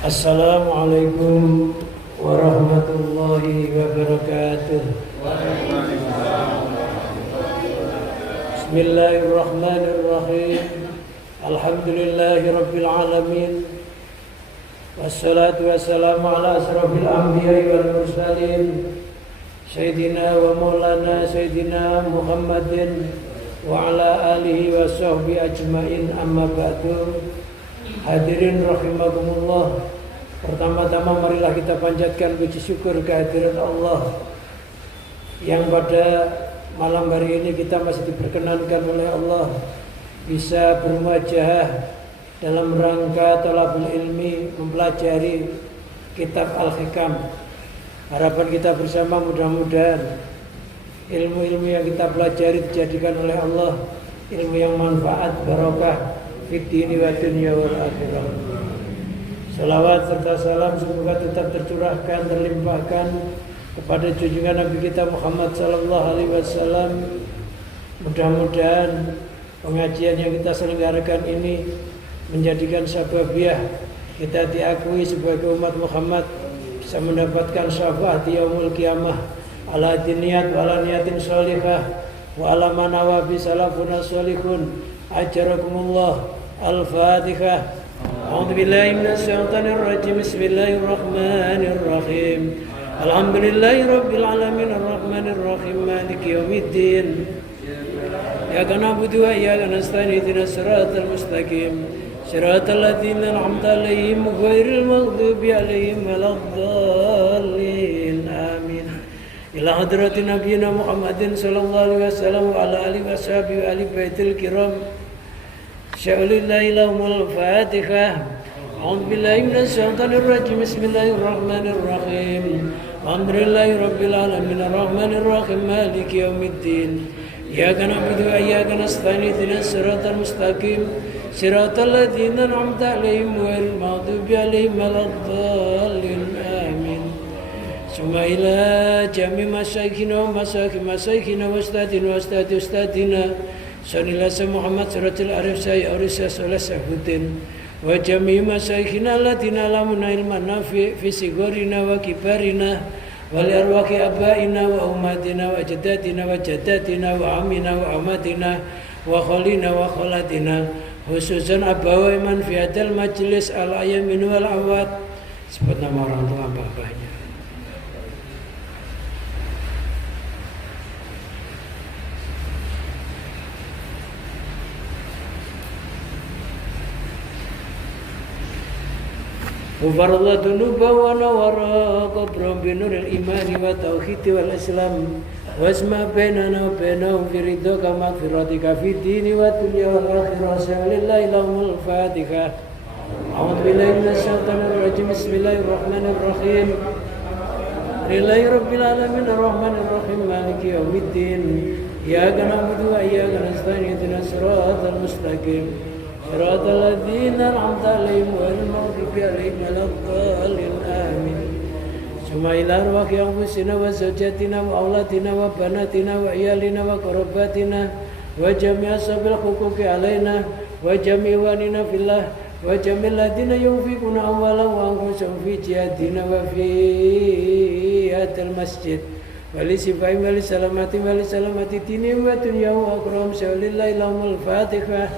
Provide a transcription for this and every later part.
Assalamualaikum warahmatullahi wabarakatuh. Bismillahirrahmanirrahim. Alhamdulillahi rabbil alamin. Wassalatu wassalamu ala asrafil anbiya'i wal mursalin Sayyidina wa maulana Sayyidina Muhammadin wa ala alihi wa sahbihi ajma'in, amma ba'du. Hadirin rahimakumullah. Pertama-tama marilah kita panjatkan puji syukur kehadiran Allah yang pada malam hari ini kita masih diperkenankan oleh Allah bisa bermuajahah dalam rangka thalabul ilmi, mempelajari kitab Al-Hikam. Harapan kita bersama mudah-mudahan ilmu-ilmu yang kita pelajari dijadikan oleh Allah ilmu yang manfaat, barokah fid dini wa dunya wal akhirah. Salawat serta salam semoga tetap tercurahkan, terlimpahkan kepada junjungan Nabi kita Muhammad sallallahu alaihi wasallam. Mudah-mudahan pengajian yang kita selenggarakan ini menjadikan sababiyah kita diakui sebagai umat Muhammad bisa mendapatkan syafaat di yaumul qiyamah ala diniyat wa ala niyatin sholihah wa ala manawa bi salafuna sholihun. Ajarakumullah. Al-Fatihah. A'udzu billahi minasy syaithanir rajim. Bismillahirrahmanirrahim. Alhamdulillahi rabbil alamin arrahmanir rahim maliki yaumiddin. Iyyaka na'budu wa iyyaka nasta'in ihdinas siratal mustaqim. Siratal ladzina an'amta 'alaihim ghairil maghdubi 'alaihim waladdallin. Amin. Ila hadratin nabiyina Muhammadin sallallahu alaihi wasallam wa ala alihi washabihi wa ali baitil kiram. Sya'ulillahi lahumul fatihah. A'udzu billahi minasy syaithanir rajim. Bismillahirrahmanirrahim. Alhamdulillahi rabbil alamin arrahmanir rahim maliki yaumiddin. Iyyaka na'budu wa iyyaka nasta'in ihdinas siratal mustaqim. Siratal ladzina an'amta 'alaihim ghairil maghdubi 'alaihim waladdallin. Amin. Summa ila jami masyayikhina wa masyayikhina wa ustadina wa ustadina Sanilasa Muhammad Suratul Arif saya Urisa Soleh Sahuddin wa jami masyayikhina allatina lamuna ilman nafi' fi sigorina wa kibarina wa li arwaqi abaina wa ummatina wa jaddatina wa jaddatina wa amina wa amatina wa khalina wa khalatina khususan abawa man fi hadal majlis al-ayamin wal awad. Sebut nama orang tua bapaknya. Mufarrad dunuba wa nawara qabran bi nuril imani wa tauhid wal islam wasma bainana wa bainahum fi ridha kama firratika fi dini wa dunya wal akhirah. Lillahi lahumul fatihah. A'udzu billahi minasy syaithanir rajim. Bismillahirrahmanirrahim. Lillahi rabbil alamin arrahmanir rahim maliki yaumiddin. Iyyaka na'budu wa iyyaka nasta'in ihdinas siratal mustaqim. Siratal ladzina an'amta 'alaihim ghairil maghdubi 'alaihim waladdallin. Amin. Summa ila arwaqi anfusina wa zawjatina wa aulatina wa banatina wa iyalina wa qarabatina wa jami' ashabil huquqi 'alaina wa jami' wanina fillah wa jami' alladziina yunfiquna amwalahum wa anfusahum fi jihadina wa fi hadal masjid wa li sifai wa li salamati dinihim wa dunyahum wa akram. Lillahi lahumul fatihah.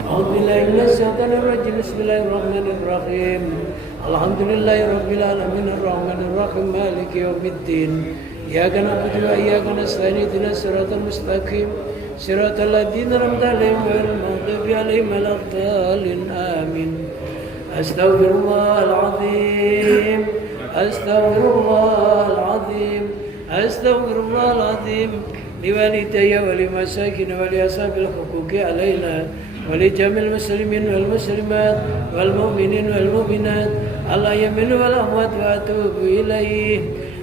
A'udzu billahi minasy syaithanir rajim. Bismillahirrahmanirrahim. Alhamdulillahi rabbil alamin arrahmanir rahim maliki yaumiddin. Iyyaka na'budu wa iyyaka nasta'in ihdinas siratal mustaqim. Siratal ladzina an'amta 'alaihim ghairil maghdubi 'alaihim waladdallin. Amin. Astaghfirullahal azim. Astaghfirullahal azim. Astaghfirullahal azim. Liwalidayya wa limasyayikhina wa li ashabil huquqi 'alaina ولجميع المسلمين والمسلمات والمؤمنين والمؤمنات الأحياء والأموات وأتوب إليه.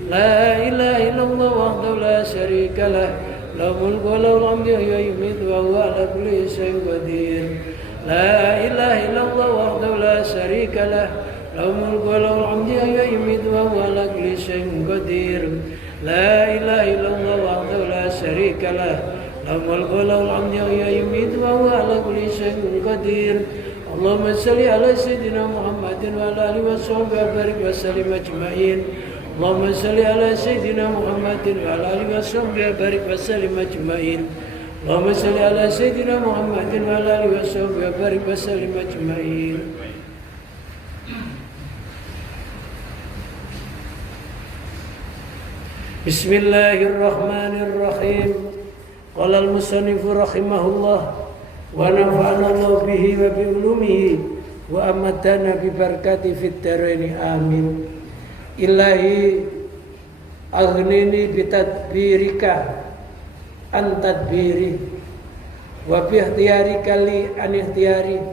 لا إله إلا الله وحده لا شريك له له الملك وله الحمد وهو يميت وهو على كل شيء قدير. لا إله إلا الله وحده لا شريك له له الملك وله الحمد وهو يميت وهو على كل شيء قدير. لا إله إلا الله وحده لا شريك له له الملك وله الحمد وهو يميت وهو على كل شيء قدير. Allahumma salli ala sayyidina Muhammadin wa ala alihi wa sahbihi wa barik wa sallim ajma'in. Allahumma salli ala sayyidina Muhammadin wa ala alihi wa sahbihi wa barik wa sallim ajma'in. Allahumma salli ala sayyidina Muhammadin wa ala alihi wa sahbihi wa barik wa sallim ajma'in. Bismillahirrahmanirrahim. Qala al-musannif rahimahullah wa nafa'ana Allah bihi wa bi ulumihi wa amatana bi barakati fid dharain amin. Ilahi aghnini bi tadbirika an tadbiri wa bi ikhtiyarika li an ikhtiyari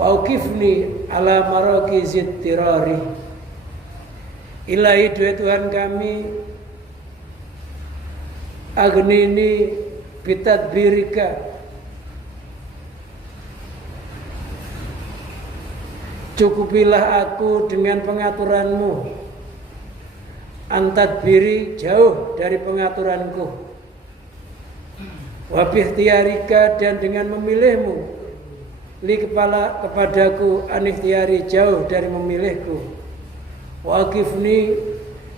wa auqifni ala marakiz ittirari. Ilahi Tuhan kami, aghnini bi tadbirika, cukupilah aku dengan pengaturanmu, antadbiri jauh dari pengaturanku, wabihtiarika dan dengan memilihmu, li kepala kepadaku, anikhtiari jauh dari memilihku, waqifni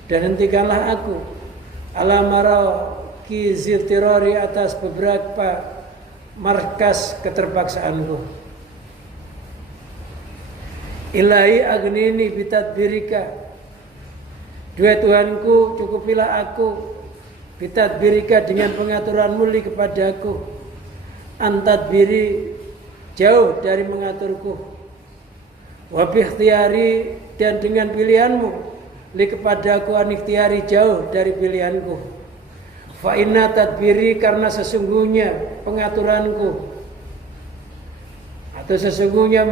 dan hentikanlah aku, alamara kizirtirori atas beberapa markas keterpaksaanku. Ilahi aghnini bitadbirika, dua Tuhanku cukupilah aku, bitadbirika dengan pengaturanmu li kepadaku, antadbiri jauh dari mengaturku, wabihtiari dan dengan pilihanmu li kepadaku, anikhtiari jauh dari pilihanku. Fa inna tadbiri karena sesungguhnya pengaturanku atau sesungguhnya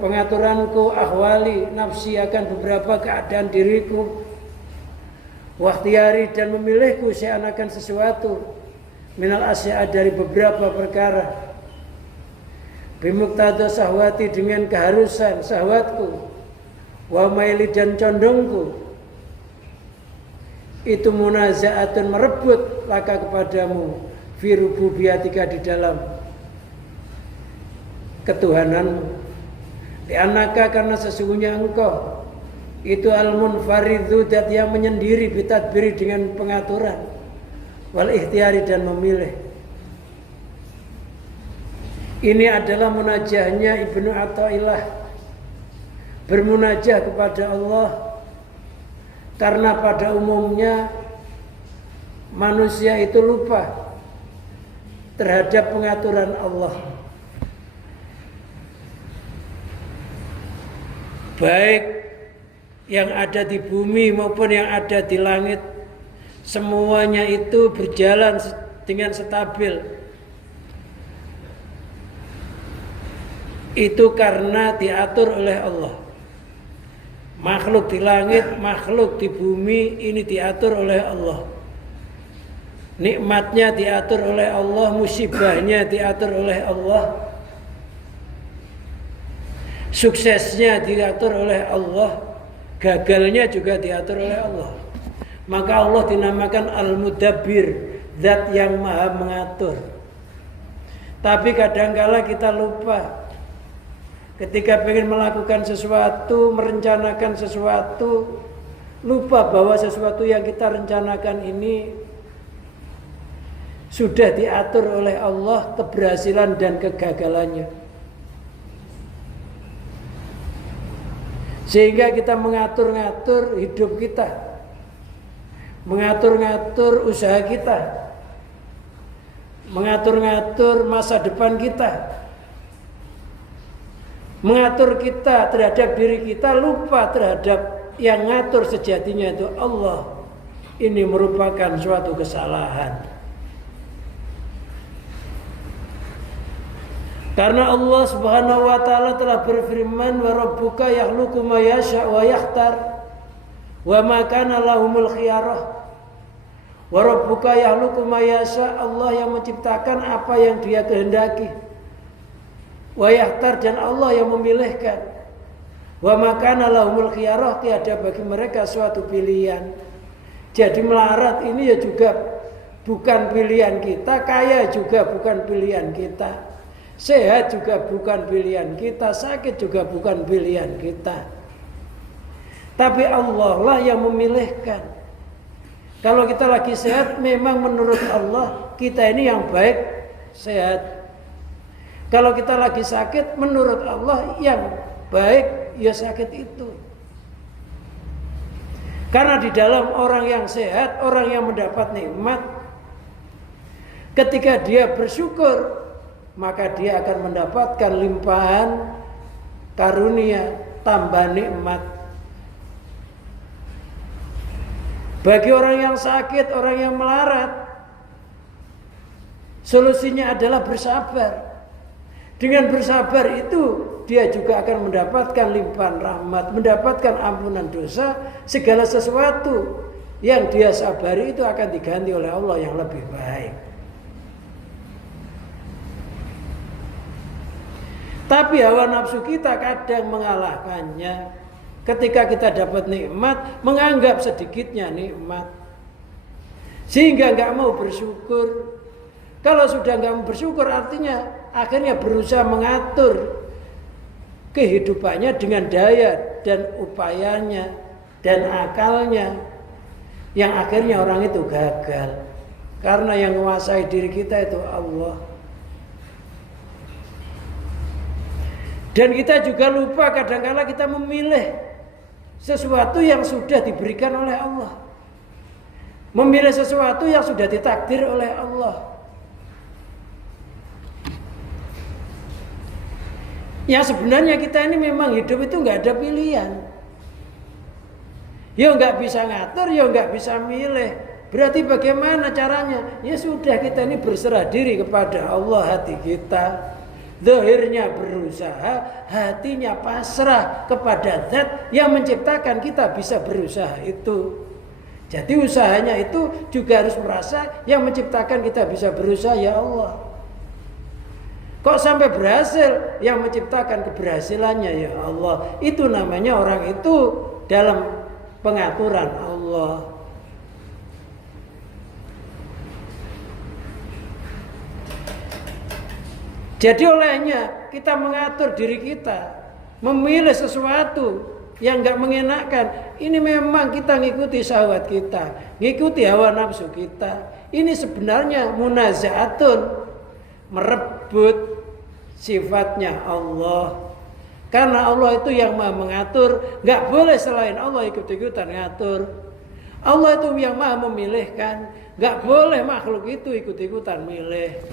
pengaturanku ahwali nafsi akan beberapa keadaan diriku, waktiari dan memilihku seakan akan sesuatu, minal asya dari beberapa perkara, bimuktada sahwati dengan keharusan sahwatku, wa maili dan condongku, itu munazaatun merebut laka kepadamu, fi rububiyatika di dalam ketuhananmu, li'annaka karena sesungguhnya engkau itu al-munfaridhu dat yang menyendiri, bitadbiri dengan pengaturan, wal ikhtiari dan memilih. Ini adalah munajahnya Ibnu Athaillah, bermunajah kepada Allah, karena pada umumnya manusia itu lupa terhadap pengaturan Allah. Baik yang ada di bumi maupun yang ada di langit, semuanya itu berjalan dengan stabil. Itu karena diatur oleh Allah. Makhluk di langit, makhluk di bumi ini diatur oleh Allah. Nikmatnya diatur oleh Allah, musibahnya diatur oleh Allah, suksesnya diatur oleh Allah, gagalnya juga diatur oleh Allah. Maka Allah dinamakan Al-Mudabbir, zat yang maha mengatur. Tapi kadangkala kita lupa, ketika ingin melakukan sesuatu, merencanakan sesuatu, lupa bahwa sesuatu yang kita rencanakan ini sudah diatur oleh Allah, keberhasilan dan kegagalannya. Sehingga kita mengatur-ngatur hidup kita, mengatur-ngatur usaha kita, mengatur-ngatur masa depan kita, mengatur kita terhadap diri kita, lupa terhadap yang ngatur sejatinya itu Allah. Ini merupakan suatu kesalahan. Karena Allah Subhanahu wa taala telah berfirman, wa rabbuka yakhluqu ma yasha wa yakhtar wa ma kana lahumul khiyarah. Wa rabbuka yakhluqu ma yasha, Allah yang menciptakan apa yang Dia kehendaki. Wa yakhtar, dan Allah yang memilihkan. Wa ma kana lahumul khiyarah, tiada bagi mereka suatu pilihan. Jadi melarat ini ya juga bukan pilihan kita, kaya juga bukan pilihan kita. Sehat juga bukan pilihan kita, sakit juga bukan pilihan kita. Tapi Allah lah yang memilihkan. Kalau kita lagi sehat, memang menurut Allah kita ini yang baik sehat. Kalau kita lagi sakit, menurut Allah yang baik ya sakit itu. Karena di dalam orang yang sehat, orang yang mendapat nikmat, ketika dia bersyukur, maka dia akan mendapatkan limpahan karunia, tambah nikmat. Bagi orang yang sakit, orang yang melarat, solusinya adalah bersabar. Dengan bersabar itu dia juga akan mendapatkan limpahan rahmat, mendapatkan ampunan dosa, segala sesuatu yang dia sabari itu akan diganti oleh Allah yang lebih baik. Tapi hawa nafsu kita kadang mengalahkannya. Ketika kita dapat nikmat, menganggap sedikitnya nikmat, sehingga nggak mau bersyukur. Kalau sudah nggak mau bersyukur, artinya akhirnya berusaha mengatur kehidupannya dengan daya dan upayanya dan akalnya, yang akhirnya orang itu gagal. Karena yang menguasai diri kita itu Allah. Dan kita juga lupa kadang-kala kita memilih sesuatu yang sudah diberikan oleh Allah, memilih sesuatu yang sudah ditakdir oleh Allah. Ya sebenarnya kita ini memang hidup itu nggak ada pilihan. Ya nggak bisa ngatur, ya nggak bisa milih. Berarti bagaimana caranya? Ya sudah, kita ini berserah diri kepada Allah hati kita. Zahirnya berusaha, hatinya pasrah kepada Zat yang menciptakan kita bisa berusaha itu. Jadi usahanya itu juga harus merasa yang menciptakan kita bisa berusaha ya Allah. Kok sampai berhasil? Yang menciptakan keberhasilannya ya Allah. Itu namanya orang itu dalam pengaturan Allah. Jadi olehnya kita mengatur diri kita, memilih sesuatu yang nggak mengenakan. Ini memang kita ngikuti syahwat kita, ngikuti hawa nafsu kita. Ini sebenarnya munazaatun, merebut sifatnya Allah. Karena Allah itu yang maha mengatur, nggak boleh selain Allah ikut-ikutan ngatur. Allah itu yang maha memilihkan, nggak boleh makhluk itu ikut-ikutan milih.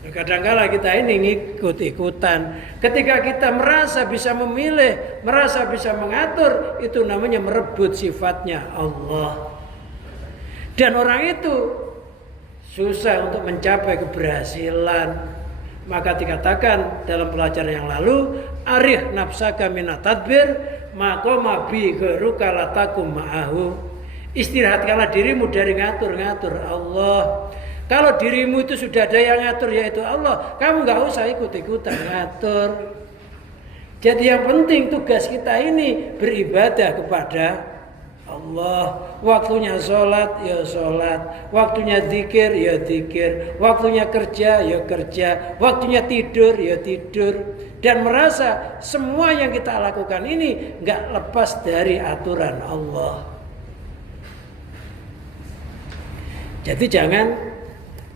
Kadang-kala kita ini ngikut-ikutan. Ketika kita merasa bisa memilih, merasa bisa mengatur, itu namanya merebut sifatnya Allah. Dan orang itu susah untuk mencapai keberhasilan. Maka dikatakan dalam pelajaran yang lalu, arih nafsaka minat tadbir, maka mabi geruka latakum ma'ahu. Istirahatkanlah dirimu dari ngatur-ngatur Allah. Kalau dirimu itu sudah ada yang ngatur yaitu Allah, kamu nggak usah ikut-ikutan ngatur. Jadi yang penting tugas kita ini beribadah kepada Allah. Waktunya sholat ya sholat, waktunya zikir ya zikir, waktunya kerja ya kerja, waktunya tidur ya tidur. Dan merasa semua yang kita lakukan ini nggak lepas dari aturan Allah. Jadi jangan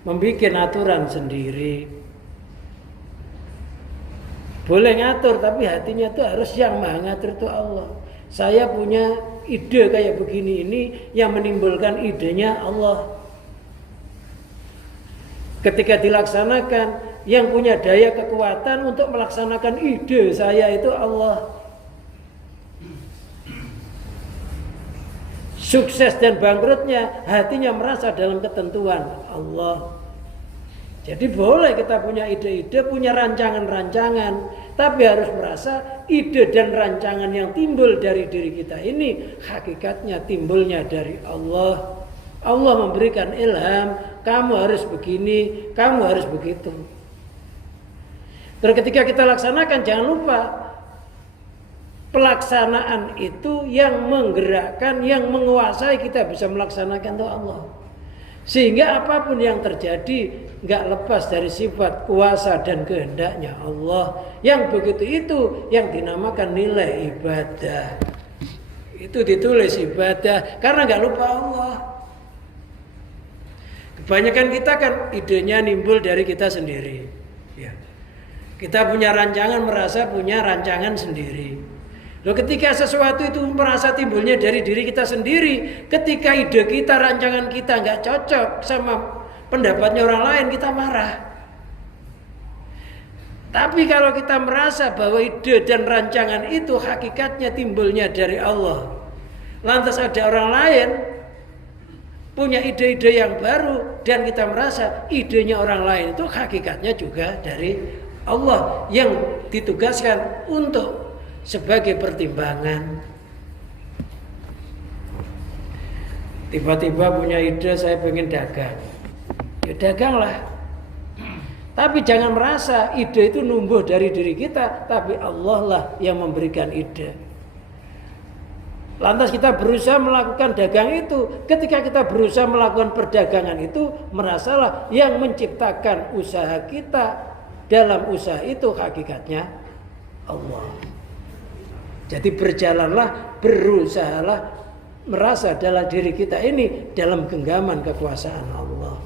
membuat aturan sendiri. Boleh ngatur, tapi hatinya itu harus yang maha ngatur itu Allah. Saya punya ide kayak begini ini, yang menimbulkan idenya Allah. Ketika dilaksanakan, yang punya daya kekuatan untuk melaksanakan ide saya itu Allah. Sukses dan bangkrutnya hatinya merasa dalam ketentuan Allah. Jadi boleh kita punya ide-ide, punya rancangan-rancangan, tapi harus merasa ide dan rancangan yang timbul dari diri kita ini hakikatnya timbulnya dari Allah. Allah memberikan ilham, kamu harus begini, kamu harus begitu. Terus ketika kita laksanakan, jangan lupa pelaksanaan itu yang menggerakkan, yang menguasai kita bisa melaksanakan itu Allah. Sehingga apapun yang terjadi nggak lepas dari sifat kuasa dan kehendaknya Allah. Yang begitu itu yang dinamakan nilai ibadah. Itu ditulis ibadah karena nggak lupa Allah. Kebanyakan kita kan idenya nimbul dari kita sendiri. Ya. Kita punya rancangan, merasa punya rancangan sendiri. Loh, ketika sesuatu itu merasa timbulnya dari diri kita sendiri, ketika ide kita, rancangan kita nggak cocok sama pendapatnya orang lain, kita marah. Tapi kalau kita merasa bahwa ide dan rancangan itu hakikatnya timbulnya dari Allah, lantas ada orang lain punya ide-ide yang baru dan kita merasa idenya orang lain itu hakikatnya juga dari Allah yang ditugaskan untuk sebagai pertimbangan. Tiba-tiba punya ide, saya pengen dagang. Ya daganglah. Tapi jangan merasa ide itu numbuh dari diri kita, tapi Allah lah yang memberikan ide. Lantas kita berusaha melakukan dagang itu. Ketika kita berusaha melakukan perdagangan itu, merasalah yang menciptakan usaha kita. Dalam usaha itu hakikatnya Allah. Jadi berjalanlah, berusahalah merasa dalam diri kita ini dalam genggaman kekuasaan Allah.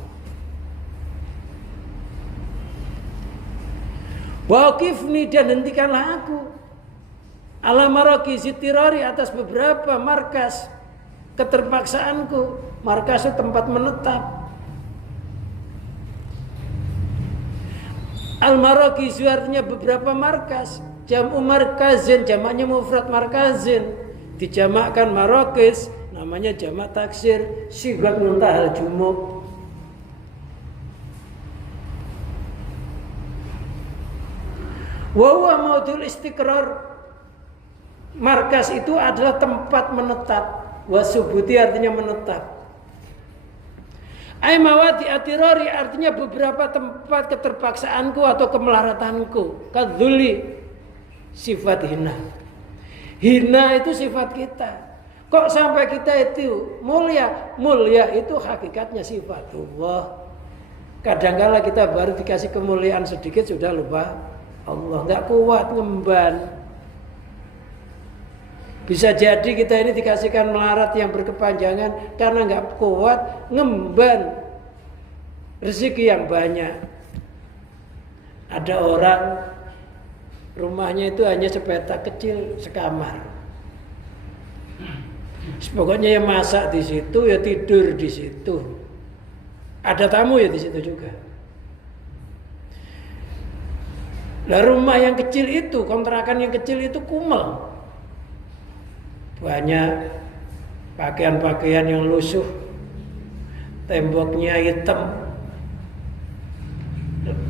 Waqifni, dan hentikanlah aku ala maraki zitirari, atas beberapa markas keterpaksaanku. Markas itu tempat menetap. Al-maraki artinya beberapa markas. Jam'u markazin, jamaknya mufrad markazin, dijamakkan marakis, namanya jamak taksir, sighat muntahal jumuk. Wa huwa maudul istiqrar, markas itu adalah tempat menetap. Wasubuti artinya menetap. Aimawati atirori artinya beberapa tempat keterpaksaanku atau kemelaratanku. Kadzuli, sifat hina. Hina itu sifat kita. Kok sampai kita itu mulia? Mulia itu hakikatnya sifat Allah. Kadangkala kita baru dikasih kemuliaan sedikit sudah lupa Allah. Nggak kuat ngemban. Bisa jadi kita ini dikasihkan melarat yang berkepanjangan karena nggak kuat ngemban rezeki yang banyak. Ada orang rumahnya itu hanya sepetak kecil sekamar. Pokoknya ya masak di situ, ya tidur di situ. Ada tamu ya di situ juga. Nah, rumah yang kecil itu, kontrakan yang kecil itu kumel. Banyak pakaian-pakaian yang lusuh, temboknya hitam,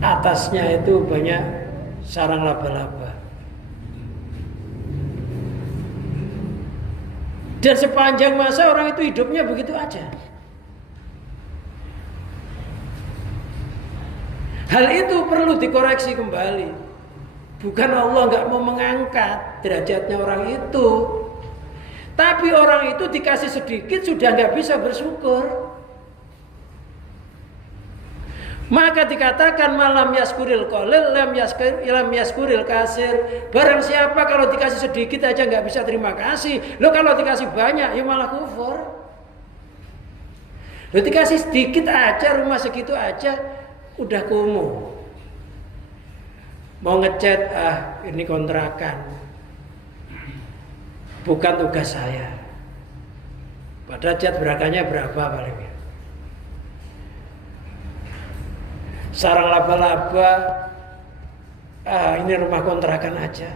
atasnya itu banyak sarang laba-laba. Dan sepanjang masa orang itu hidupnya begitu aja. Hal itu perlu dikoreksi kembali. Bukan Allah nggak mau mengangkat derajatnya orang itu, tapi orang itu dikasih sedikit sudah nggak bisa bersyukur. Maka dikatakan malam yaskuril qalil lam yaskuril kasir. Barang siapa kalau dikasih sedikit aja nggak bisa terima kasih, lo kalau dikasih banyak ya malah kufur. Lo dikasih sedikit aja, rumah segitu aja udah kumuh. Mau ngecat, ini kontrakan, bukan tugas saya. Padahal cat beratnya berapa palingnya? Sarang laba-laba, ini rumah kontrakan aja.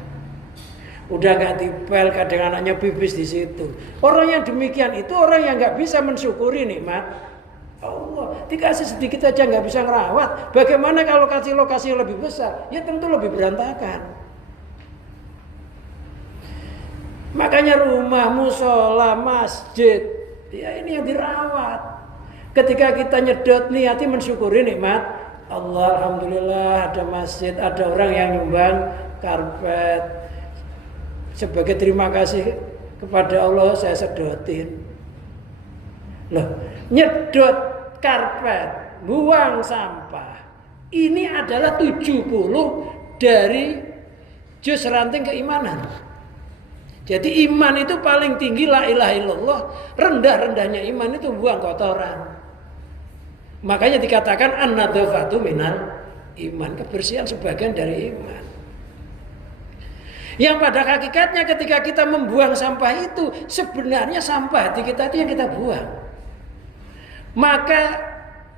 Udah nggak dipel, kadang anaknya pipis di situ. Orang yang demikian itu orang yang nggak bisa mensyukuri nikmat Allah. Dikasih sedikit aja nggak bisa ngerawat. Bagaimana kalau kasih lokasi yang lebih besar? Ya tentu lebih berantakan. Makanya rumah, musola, masjid, ya ini yang dirawat. Ketika kita nyedot niati mensyukuri nikmat Allah, alhamdulillah ada masjid, ada orang yang nyumbang karpet. Sebagai terima kasih kepada Allah saya sedotin. Loh, nyedot karpet, buang sampah. Ini adalah 70 dari juz ranting keimanan. Jadi iman itu paling tinggi la ilaha illallah, rendah-rendahnya iman itu buang kotoran. Makanya dikatakan an-nadhafatu minal iman, kebersihan sebagian dari iman. Yang pada hakikatnya ketika kita membuang sampah itu, sebenarnya sampah hati kita itu yang kita buang. Maka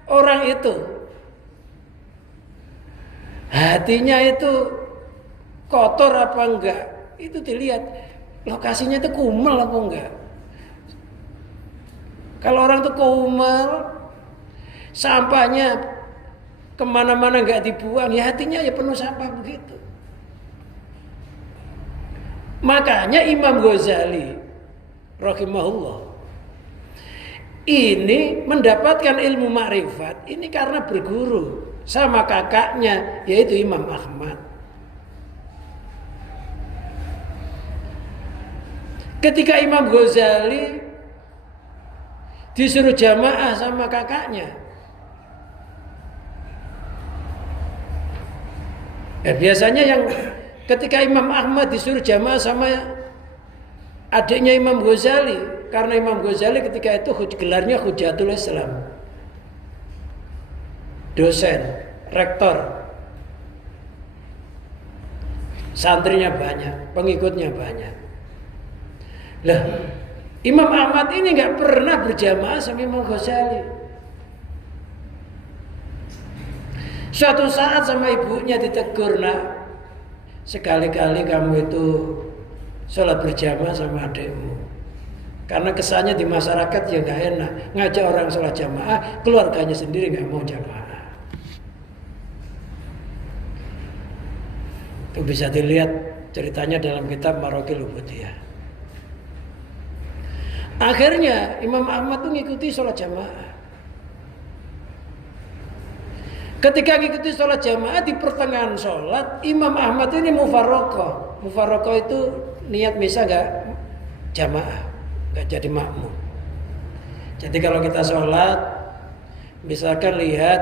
orang itu hatinya itu kotor apa enggak, itu dilihat lokasinya itu kumel apa enggak. Kalau orang itu kumel, sampahnya kemana-mana enggak dibuang, ya hatinya ya penuh sampah begitu. Makanya Imam Ghazali rahimahullah ini mendapatkan ilmu makrifat ini karena berguru sama kakaknya yaitu Imam Ahmad. Ketika Imam Ghazali disuruh jamaah sama kakaknya, biasanya yang ketika Imam Ahmad disuruh jamaah sama adiknya Imam Ghazali, karena Imam Ghazali ketika itu gelarnya Hujatul Islam, dosen, rektor, santrinya banyak, pengikutnya banyak. Lah, Imam Ahmad ini nggak pernah berjamaah sama Imam Ghazali. Suatu saat sama ibunya ditegur, nak, sekali-kali kamu itu sholat berjamaah sama adikmu. Karena kesannya di masyarakat ya nggak enak, ngajak orang sholat jamaah, keluarganya sendiri nggak mau jamaah. Itu bisa dilihat ceritanya dalam kitab Maraqil Ubudiyah. Akhirnya Imam Ahmad itu ngikuti sholat jamaah. Ketika ngikuti sholat jamaah, di pertengahan sholat Imam Ahmad ini mufaraqah. Mufaraqah itu niat misa nggak jamaah, nggak jadi makmum. Jadi kalau kita sholat, misalkan lihat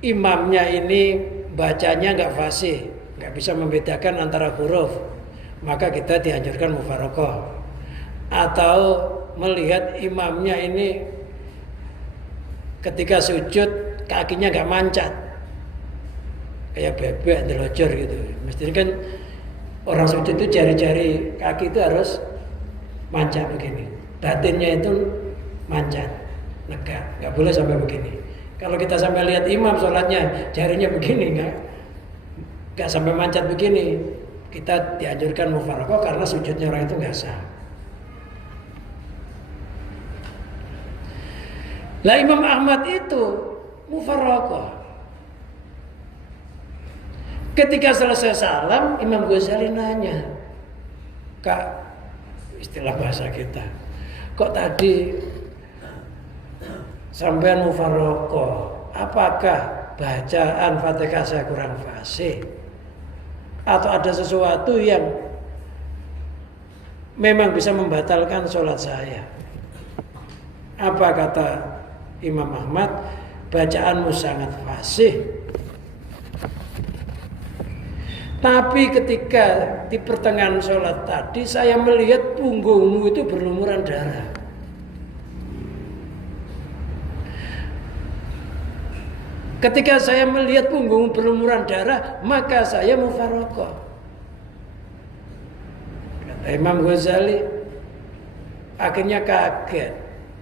imamnya ini bacanya nggak fasih, nggak bisa membedakan antara huruf, maka kita dianjurkan mufaraqah. Atau melihat imamnya ini ketika sujud kakinya nggak mancat, kayak bebek delojor gitu. Mestinya kan orang sujud itu jari-jari kaki itu harus mancat begini, batinnya itu mancat, negak, nggak boleh sampai begini. Kalau kita sampai lihat imam sholatnya jarinya begini, nggak sampai mancat begini, kita dianjurkan mufaraqah karena sujudnya orang itu nggak sah. Lah Imam Ahmad itu mufaraqah. Ketika selesai salam, Imam Ghazali nanya, Kak, istilah bahasa kita, kok tadi sampean mufaraqah? Apakah bacaan Fatihah saya kurang fasih? Atau ada sesuatu yang memang bisa membatalkan sholat saya? Apa kata Imam Ahmad? Bacaanmu sangat fasih, tapi ketika di pertengahan sholat tadi saya melihat punggungmu itu berlumuran darah. Ketika saya melihat punggungmu berlumuran darah, maka saya mufaraqah. Kata Imam Ghazali, akhirnya kaget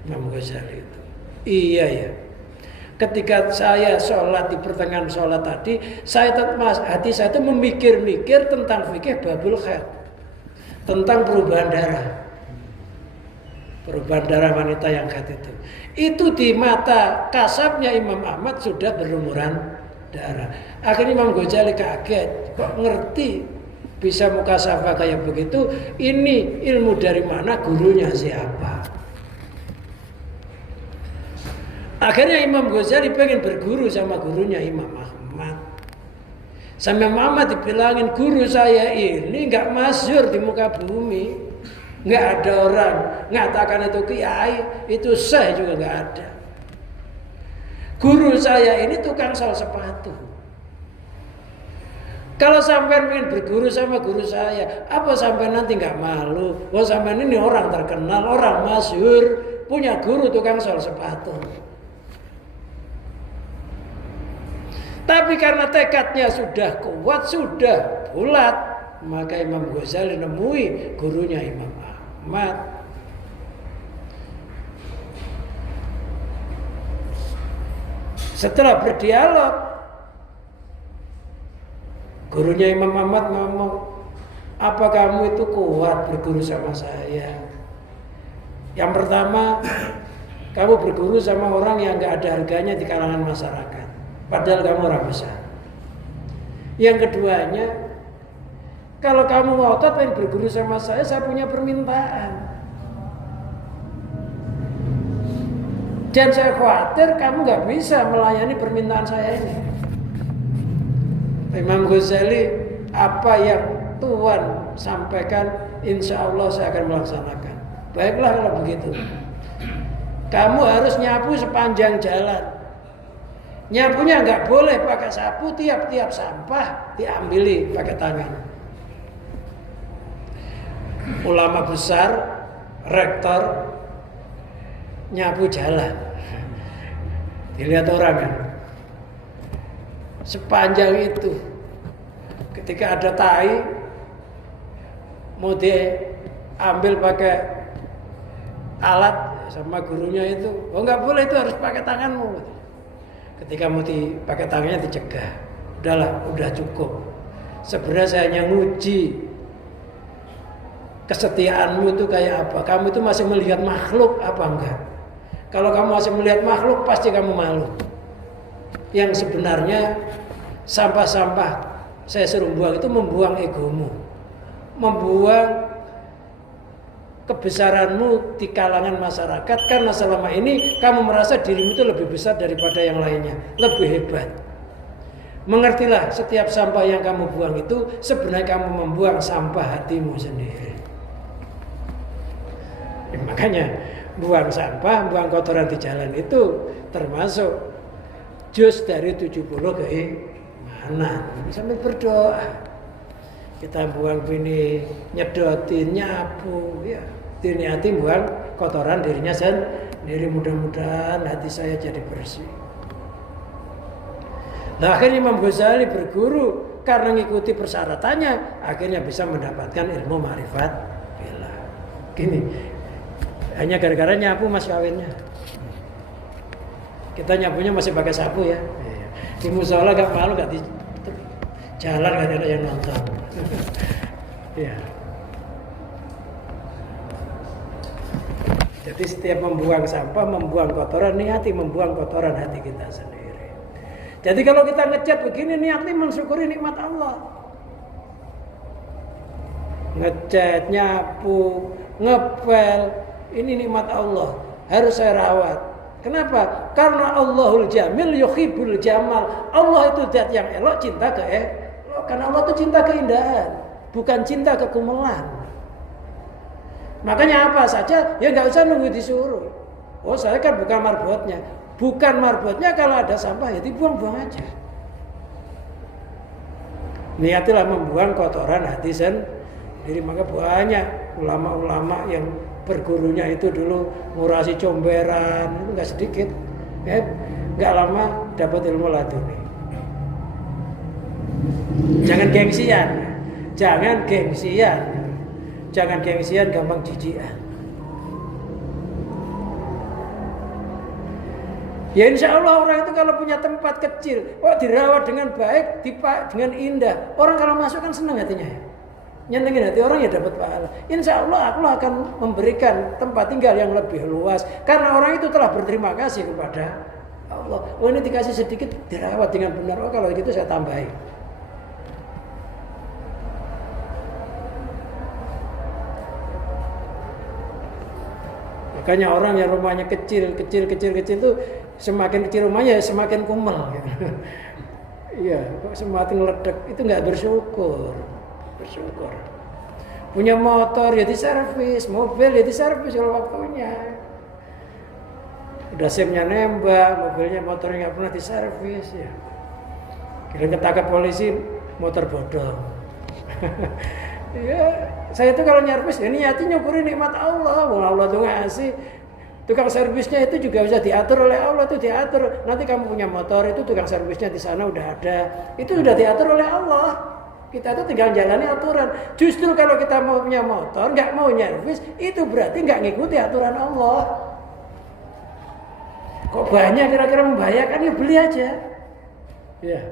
Imam Ghazali itu. Iya ya. Ketika saya sholat di pertengahan sholat tadi, hati saya itu memikir-mikir tentang fikih babul haid, tentang perubahan darah wanita yang haid itu. Itu di mata kasabnya Imam Ahmad sudah berlumuran darah. Akhirnya Imam Ghazali kaget, kok ngerti bisa mukasafah kayak begitu? Ini ilmu dari mana? Gurunya siapa? Akhirnya Imam Ghazali pengen berguru sama gurunya Imam Ahmad. Sama Imam Ahmad dibilangin, guru saya ini nggak masyhur di muka bumi, nggak ada orang ngatakan itu kiai, itu syekh juga nggak ada. Guru saya ini tukang sol sepatu. Kalau sampai ingin berguru sama guru saya, apa sampai nanti nggak malu? Wah sampai ini orang terkenal, orang masyhur, punya guru tukang sol sepatu. Tapi karena tekadnya sudah kuat, sudah bulat, maka Imam Ghazali nemui gurunya Imam Ahmad. Setelah berdialog, gurunya Imam Ahmad ngomong, apa kamu itu kuat berguru sama saya? Yang pertama, kamu berguru sama orang yang gak ada harganya di kalangan masyarakat, padahal kamu orang besar. Yang keduanya, kalau kamu ngotot pengen berguru sama saya punya permintaan. Dan saya khawatir kamu gak bisa melayani permintaan saya ini. Imam Ghazali, apa yang Tuhan sampaikan, insya Allah saya akan melaksanakan. Baiklah kalau begitu. Kamu harus nyapu sepanjang jalan. Nyapunya nggak boleh pakai sapu, tiap-tiap sampah diambili pakai tangan. Ulama besar, rektor, nyapu jalan. Dilihat orang kan. Sepanjang itu, ketika ada tai mau diambil pakai alat sama gurunya itu, oh nggak boleh, itu harus pakai tanganmu. Ketika mau dipakai tangannya dicegah. Udahlah, udah cukup. Sebenarnya saya hanya nguji kesetiaanmu itu kayak apa. Kamu itu masih melihat makhluk apa enggak? Kalau kamu masih melihat makhluk, pasti kamu malu. Yang sebenarnya sampah-sampah saya suruh buang itu membuang egomu, membuang kebesaranmu di kalangan masyarakat, karena selama ini kamu merasa dirimu itu lebih besar daripada yang lainnya, lebih hebat. Mengertilah, setiap sampah yang kamu buang itu sebenarnya kamu membuang sampah hatimu sendiri. Makanya buang sampah, buang kotoran di jalan itu termasuk juz dari 70 keimanan. Sambil berdoa, kita buang ini, nyedotin, nyapu, ya diniati buang kotoran dirinya sendiri. Mudah-mudahan hati saya jadi bersih. Nah, akhirnya Imam Ghazali berguru karena ngikuti persyaratannya, akhirnya bisa mendapatkan ilmu ma'rifat billah. Gini, hanya gara-gara nyapu mas kawinnya. Kita nyapunya masih pakai sapu ya. Di musola gak malu, gak di jalan gak ada yang nonton. Ya. Jadi setiap membuang sampah, membuang kotoran, niati membuang kotoran hati kita sendiri. Jadi kalau kita ngecat begini, niatnya mensyukuri nikmat Allah. Ngecat, nyapu, ngepel, ini nikmat Allah, harus saya rawat. Kenapa? Karena Allahul Jamil yuhibbul jamal. Allah itu zat yang elok, cinta ke elok. Karena Allah itu cinta keindahan, bukan cinta kekumelan. Makanya apa saja, ya nggak usah nunggu disuruh. Oh saya kan bukan marbotnya. Bukan marbotnya, kalau ada sampah ya dibuang-buang aja. Niatilah membuang kotoran hati sendiri. Maka banyak ulama-ulama yang bergurunya itu dulu ngurasi comberan, itu nggak sedikit. Nggak lama dapat ilmu laduni. Jangan gengsian, jangan gengsian, jangan gengsian, gampang jijian. Ya insya Allah orang itu kalau punya tempat kecil, dirawat dengan baik, dengan indah, orang kalau masuk kan senang hatinya. Nyenengin hati orang ya dapat pahala. Insya Allah Allah akan memberikan tempat tinggal yang lebih luas, karena orang itu telah berterima kasih kepada Allah. Oh ini dikasih sedikit, dirawat dengan benar. Oh kalau gitu saya tambahin. Makanya orang yang rumahnya kecil tuh semakin kecil rumahnya semakin kumel. Iya, semakin ledek itu nggak bersyukur. Punya motor ya diservis, mobil ya diservis kalau waktunya. Udah SIM-nya nembak, mobilnya motornya nggak pernah diservis ya. Kira ketangkap polisi motor bodong. Ya, saya itu kalau nyervis ya niatnya nyukuri nikmat Allah. Allah tuh ngasih. Tukang servisnya itu juga bisa diatur oleh Allah, itu diatur. Nanti kamu punya motor itu tukang servisnya di sana udah ada. Itu sudah diatur oleh Allah. Kita itu tinggal jalani aturan. Justru kalau kita mau punya motor, nggak mau nyervis, itu berarti nggak ngikuti aturan Allah. Kok banyak kira-kira membahayakan, ya beli aja. Ya.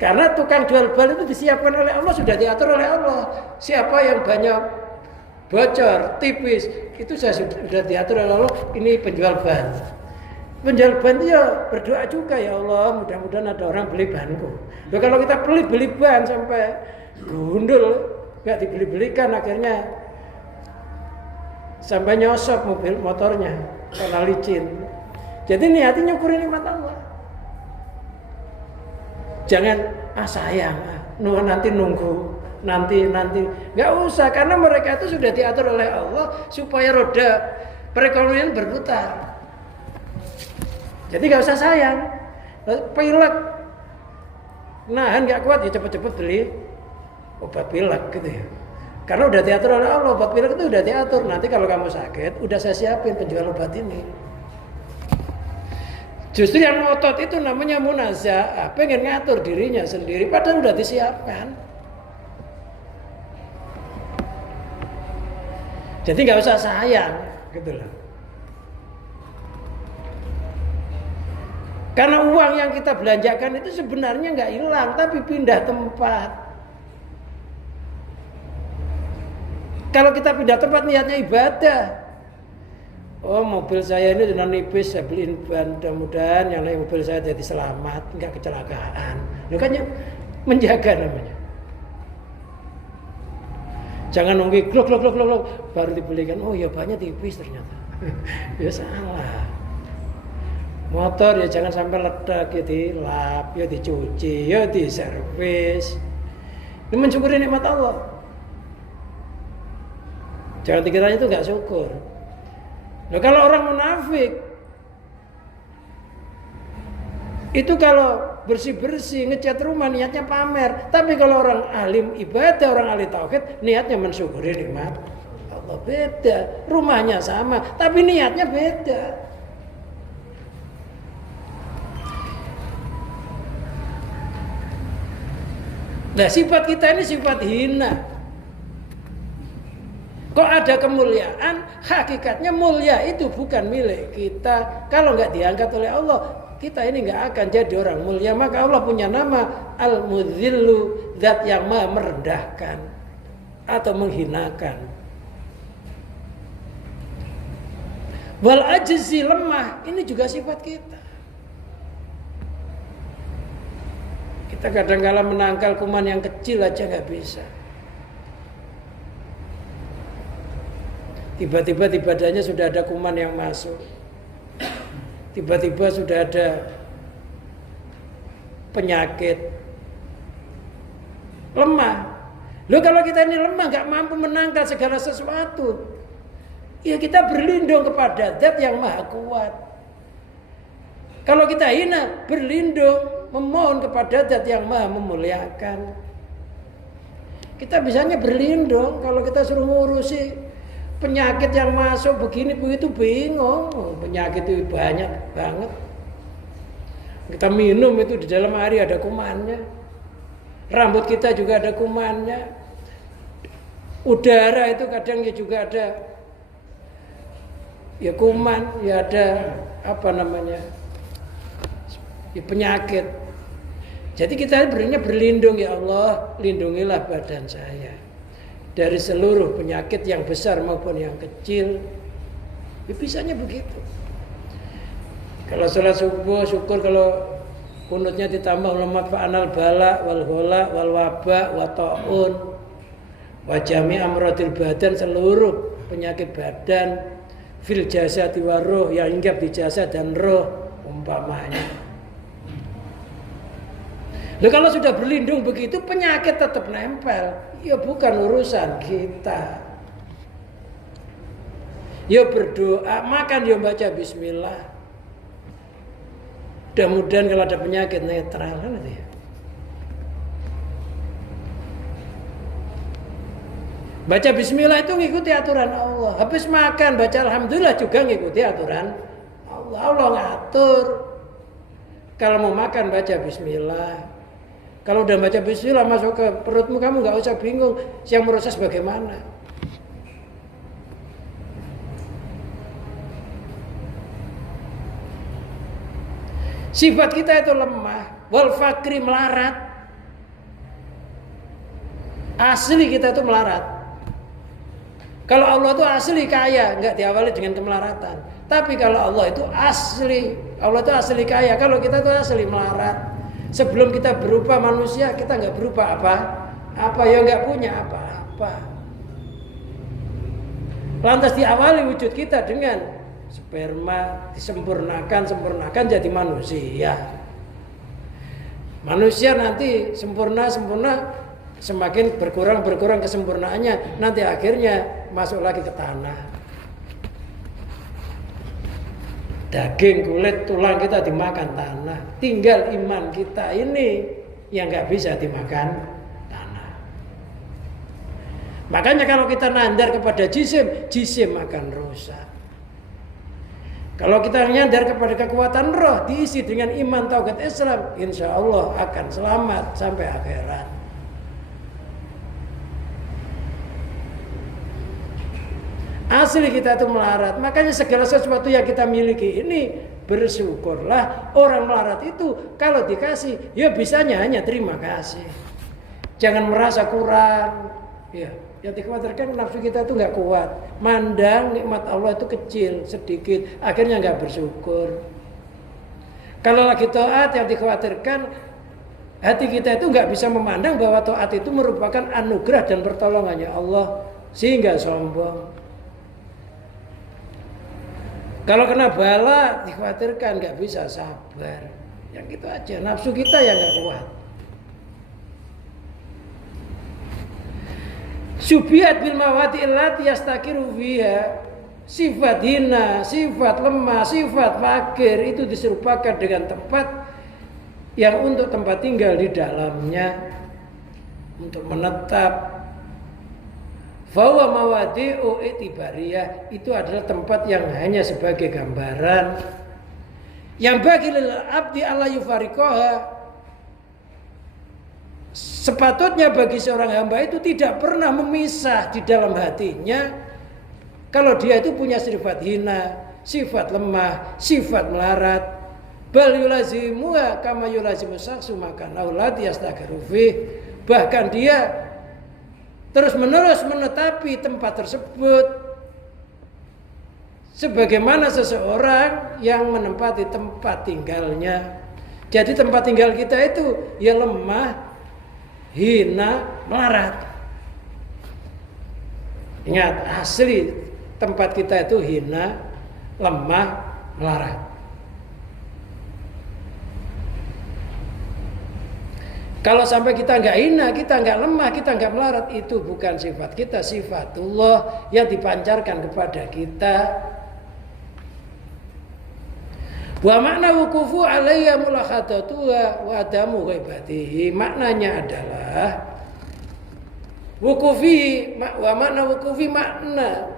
Karena tukang jual beli itu disiapkan oleh Allah, sudah diatur oleh Allah. Siapa yang banyak bocor, tipis, itu sudah diatur oleh Allah. Ini penjual ban. Penjual ban itu ya berdoa juga, ya Allah, mudah-mudahan ada orang beli banku. Nah, kalau kita beli ban sampai gundul, nggak dibeli-belikan, akhirnya sampai nyosop mobil motornya karena licin. Jadi niatnya nyukuri nikmat Allah. Jangan sayang, nanti nunggu, nanti nggak usah, karena mereka itu sudah diatur oleh Allah supaya roda perekonomian berputar. Jadi nggak usah sayang, pilek, nahan nggak kuat ya cepet-cepet beli obat pilek gitu ya. Karena udah diatur oleh Allah, obat pilek itu udah diatur. Nanti kalau kamu sakit, udah saya siapin penjual obat ini. Justru yang ngotot itu namanya munaza'ah, pengen ngatur dirinya sendiri, padahal udah disiapkan. Jadi nggak usah sayang, gitu loh. Karena uang yang kita belanjakan itu sebenarnya nggak hilang, tapi pindah tempat. Kalau kita pindah tempat niatnya ibadah. Oh, mobil saya ini sudah nipis, saya beliin ban, mudah-mudahan yang lain mobil saya jadi selamat, nggak kecelakaan. Itu kan menjaga namanya. Jangan nunggu glok baru dibelikan. Oh ya, bannya tipis ternyata. Ya salah. Motor ya jangan sampai ledak, ya dilap, ya dicuci, ya diservis. Ini mensyukuri nikmat Allah. Jangan dikiranya itu nggak syukur. Nah, kalau orang munafik itu kalau bersih-bersih ngecat rumah niatnya pamer, tapi kalau orang alim ibadah, orang ahli tauhid niatnya mensyukuri nikmat Allah. Beda, rumahnya sama tapi niatnya beda. Nah, sifat kita ini sifat hina. Kok ada kemuliaan, hakikatnya mulia itu bukan milik kita. Kalau nggak diangkat oleh Allah, kita ini nggak akan jadi orang mulia. Maka Allah punya nama Al-Mudzillu, zat yang maha merendahkan atau menghinakan. Wal ajzi, lemah, ini juga sifat kita. Kita kadang-kala menangkal kuman yang kecil aja nggak bisa. Tiba-tiba di badannya sudah ada kuman yang masuk. Tiba-tiba sudah ada penyakit. Lemah. Loh, kalau kita ini lemah, gak mampu menangkal segala sesuatu, ya kita berlindung kepada zat yang maha kuat. Kalau kita hina, berlindung, memohon kepada zat yang maha memuliakan. Kita bisanya berlindung. Kalau kita suruh ngurusi penyakit yang masuk begini begitu bingung. Penyakit itu banyak banget. Kita minum itu di dalam air ada kumannya. Rambut kita juga ada kumannya. Udara itu kadang ya juga ada ya kuman, ya ada apa namanya? Ya penyakit. Jadi kita sebenarnya berlindung, ya Allah, lindungilah badan saya dari seluruh penyakit yang besar maupun yang kecil. Ya bisanya begitu. Kalau sholat subuh syukur kalau kunutnya ditambah ulama fa'anal bala wal ghala wal waba wa ta'un wa jami' amradil badan, seluruh penyakit badan, fil jasadi wa ruh, yang hinggap di jasad dan roh umpamanya. Nah, kalau sudah berlindung begitu penyakit tetap nempel. Ya bukan urusan kita. Ya berdoa, makan ya baca bismillah. Mudah-mudahan kalau ada penyakit netral kan itu ya. Baca bismillah itu ngikuti aturan Allah. Habis makan baca alhamdulillah juga ngikuti aturan Allah. Allah ngatur. Kalau mau makan baca bismillah. Kalau udah baca bismillah masuk ke perutmu, kamu nggak usah bingung yang proses bagaimana. Sifat kita itu lemah, wal fakri melarat. Asli kita itu melarat. Kalau Allah itu asli kaya, nggak diawali dengan kemelaratan. Tapi kalau Allah itu asli, Allah itu asli kaya. Kalau kita itu asli melarat. Sebelum kita berupa manusia, kita nggak berupa apa? Apa ya nggak punya apa-apa. Lantas diawali wujud kita dengan sperma, sempurnakan jadi manusia. Manusia nanti sempurna, semakin berkurang kesempurnaannya, nanti akhirnya masuk lagi ke tanah. Daging, kulit, tulang kita dimakan tanah. Tinggal iman kita ini yang nggak bisa dimakan tanah. Makanya kalau kita nandar kepada jisim akan rusak. Kalau kita nyandar kepada kekuatan roh, diisi dengan iman tauhid Islam, insya Allah akan selamat sampai akhirat. Asli kita itu melarat. Makanya segala sesuatu yang kita miliki ini bersyukurlah. Orang melarat itu kalau dikasih, ya bisanya hanya terima kasih. Jangan merasa kurang. Ya, yang dikhawatirkan nafsu kita itu nggak kuat. Mandang nikmat Allah itu kecil, sedikit. Akhirnya nggak bersyukur. Kalau lagi taat, yang dikhawatirkan hati kita itu nggak bisa memandang bahwa taat itu merupakan anugerah dan pertolongannya Allah, sehingga sombong. Kalau kena bala dikhawatirkan nggak bisa sabar. Yang gitu aja, nafsu kita yang nggak kuat. Subihat bil mawati allati yastakiru fiha. Sifat hina, sifat lemah, sifat fakir itu diserupakan dengan tempat yang untuk tempat tinggal di dalamnya, untuk menetap. Fawa mawadi'u itibariyah, itu adalah tempat yang hanya sebagai gambaran. Yang bagi lil abdi alla yufariqaha, sepatutnya bagi seorang hamba itu tidak pernah memisah di dalam hatinya. Kalau dia itu punya sifat hina, sifat lemah, sifat melarat, bal yulazimuha kama yulazimu saksu maka naulati yastakiru fih. Bahkan dia terus menerus menetapi tempat tersebut sebagaimana seseorang yang menempati tempat tinggalnya. Jadi tempat tinggal kita itu ya lemah, hina, melarat. Ingat, asli tempat kita itu hina, lemah, melarat. Kalau sampai kita nggak hina, kita nggak lemah, kita nggak melarat, itu bukan sifat kita, sifatullah yang dipancarkan kepada kita. Wa makna wukufu alayya mulakhadatuha wa adamu ghaibatihi. Maknanya adalah wukufi, wa makna wukufi, makna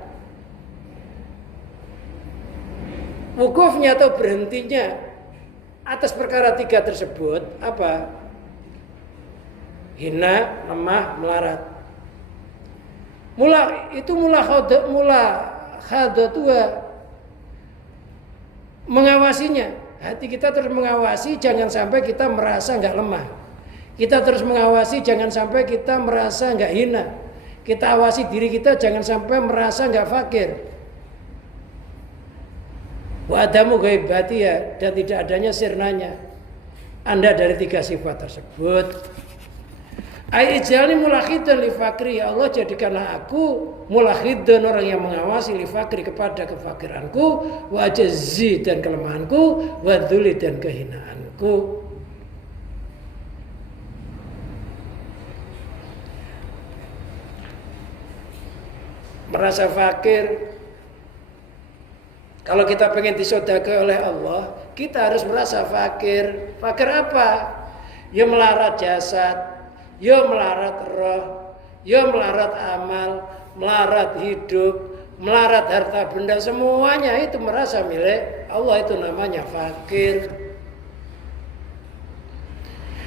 wukufnya atau berhentinya atas perkara tiga tersebut apa? Hina, lemah, melarat. Mula khadatuha, mengawasinya. Hati kita terus mengawasi, jangan sampai kita merasa nggak lemah. Kita terus mengawasi, jangan sampai kita merasa nggak hina. Kita awasi diri kita, jangan sampai merasa nggak fakir. Wa adamu ghaibatiha, dan tidak adanya sirnanya. Anda dari tiga sifat tersebut. Ai ij'alni mulakhidan li fakri, ya Allah jadikanlah aku mulakhidan, orang yang mengawasi li fakri, kepada kefakiranku, wa ajzi dan kelemahanku, wa dzuli dan kehinaanku. Merasa fakir, kalau kita pengen disodaki oleh Allah, kita harus merasa fakir. Fakir apa? Ya melarat jasad, ya melarat roh, ya melarat amal, melarat hidup, melarat harta benda, semuanya itu merasa milik Allah, itu namanya fakir.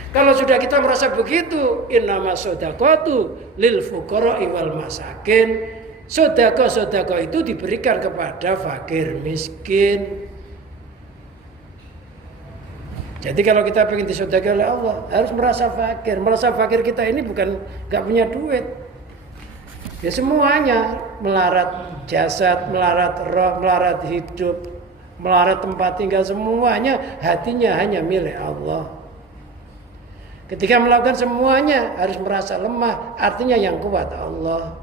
Kalau sudah kita merasa begitu, innama shodaqatu lil fuqara'i wal masakin. Sedekah itu diberikan kepada fakir miskin. Jadi kalau kita ingin disedekah oleh Allah, harus merasa fakir. Merasa fakir kita ini bukan nggak punya duit. Ya semuanya, melarat jasad, melarat roh, melarat hidup, melarat tempat tinggal, semuanya hatinya hanya milik Allah. Ketika melakukan semuanya harus merasa lemah, artinya yang kuat Allah.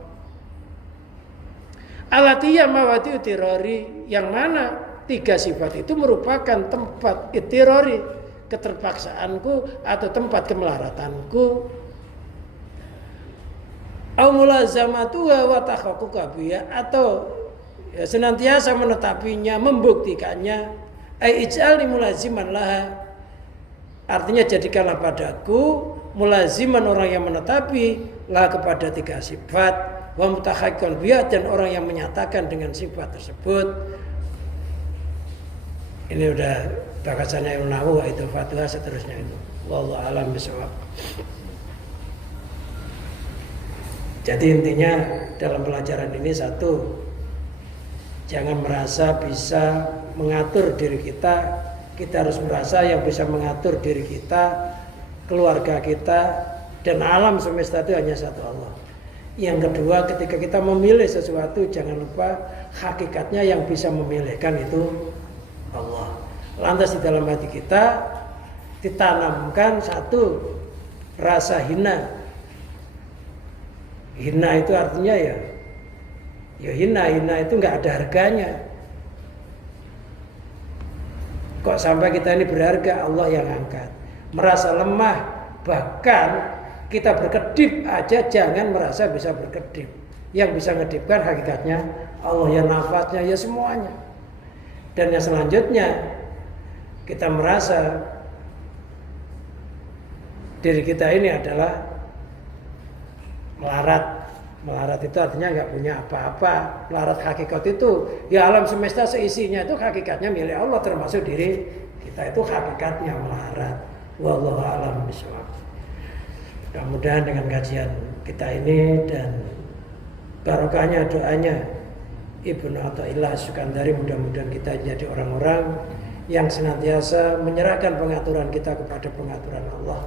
Alatiyah mawati itirori, yang mana 3 sifat itu merupakan tempat itirori, keterpaksaanku atau tempat kemelaratanku. Au mulazamatuha wa tahaqquqa biha, atau ya, senantiasa menetapinya, membuktikannya. Ai ij'alni mulaziman laha, artinya jadikanlah padaku mulaziman, orang yang menetapi lah kepada 3 sifat, wa mutahaqqiqan biha, dan orang yang menyatakan dengan sifat tersebut. Ini udah bakasannya Ibnu Nawawi, itu fatwa seterusnya itu. Wallahu a'lam bishawab. Jadi intinya dalam pelajaran ini satu, jangan merasa bisa mengatur diri kita. Kita harus merasa yang bisa mengatur diri kita, keluarga kita, dan alam semesta itu hanya satu Allah. Yang kedua, ketika kita memilih sesuatu, jangan lupa hakikatnya yang bisa memilihkan itu Allah. Lantas di dalam hati kita ditanamkan satu, rasa hina. Hina itu artinya ya hina itu nggak ada harganya. Kok sampai kita ini berharga, Allah yang angkat. Merasa lemah, bahkan kita berkedip aja jangan merasa bisa berkedip. Yang bisa ngedipkan hakikatnya Allah, ya nafasnya, ya semuanya. Dan yang selanjutnya, kita merasa diri kita ini adalah melarat. Melarat itu artinya nggak punya apa-apa. Melarat hakikat itu, ya alam semesta seisinya itu hakikatnya milik Allah, termasuk diri kita itu hakikatnya melarat. Wallahu a'lam bishawab. Mudah-mudahan dengan kajian kita ini dan barokahnya doanya Ibnu Athaillah Sukandari, mudah-mudahan kita jadi orang-orang yang senantiasa menyerahkan pengaturan kita kepada pengaturan Allah,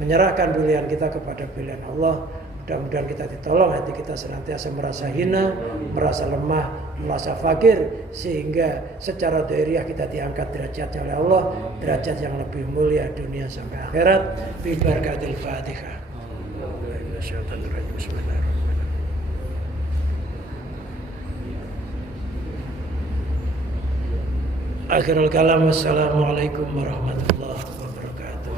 menyerahkan pilihan kita kepada pilihan Allah. Mudah-mudahan kita ditolong, hati kita senantiasa merasa hina, merasa lemah, merasa fakir, sehingga secara dairiah kita diangkat derajatnya oleh Allah, derajat yang lebih mulia dunia sampai akhirat. Bi barakatil Fatihah. Akhirul kalam, wassalamualaikum warahmatullahi wabarakatuh.